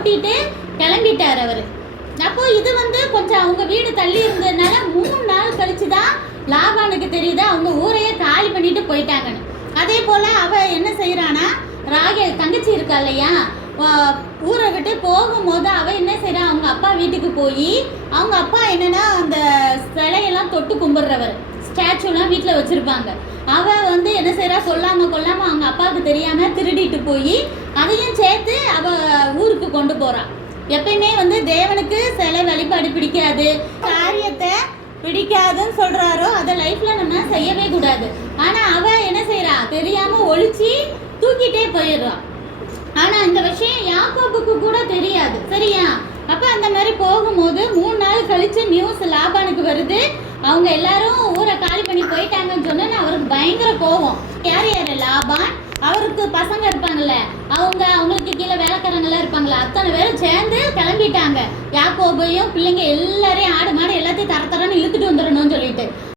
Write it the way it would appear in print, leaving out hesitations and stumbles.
ஓட்டிட்டு கிளம்பிட்டார் அவர். அப்போ இது கொஞ்சம் அவங்க வீடு தள்ளி இருந்ததுனால 3 நாள் கழிச்சு தான் லாபானுக்கு தெரியுது அவங்க ஊரையே காலி பண்ணிட்டு போயிட்டாங்கன்னு. அதே போல் அவள் என்ன செய்கிறான்னா, ராகேல் தங்கச்சி இருக்கா இல்லையா, ஊரை விட்டு போகும்போது அவள் என்ன செய்கிறா, அவங்க அப்பா வீட்டுக்கு போய் அவங்க அப்பா என்னென்னா அந்த சிலையெல்லாம் தொட்டு கும்பிட்றவர், ஸ்டாச்சுலாம் வீட்டில் வச்சுருப்பாங்க. அவள் என்ன செய்கிறா, சொல்லாமல் கொள்ளாமல் அவங்க அப்பாவுக்கு தெரியாமல் திருடிட்டு போய் அதையும் சேர்த்து அவள் ஊருக்கு கொண்டு போகிறான். எப்பயுமே தேவனுக்கு சிலை வழிபாடு பிடிக்காது, காரியத்தை பிடிக்காதுன்னு சொல்கிறாரோ அதை லைஃப்பில் நம்ம செய்யவே கூடாது. ஆனால் அவள் என்ன செய்கிறா, தெரியாமல் ஒழிச்சு தூக்கிட்டே போயிடுறான். ஆனால் இந்த விஷயம் யாக்கோபுக்கு கூட தெரியாது, சரியா? அப்போ அந்த மாதிரி போகும்போது 3 நாள் கழித்து நியூஸ் லாபானுக்கு வருது, அவங்க எல்லாரும் ஊரை காலி பண்ணி போயிட்டாங்கன்னு சொன்னேன்னு அவருக்கு பயங்கர கோபம். யார் யார்? லாபான், அவருக்கு பசங்க இருப்பாங்கள்ல, அவங்களுக்கு கீழே வேலைக்காரங்களாம் இருப்பாங்களா, அத்தனை பேரும் சேர்ந்து கிளம்பிட்டாங்க. யாக்கோபையும் பிள்ளைங்க எல்லாரையும் ஆடு மாடு எல்லாத்தையும்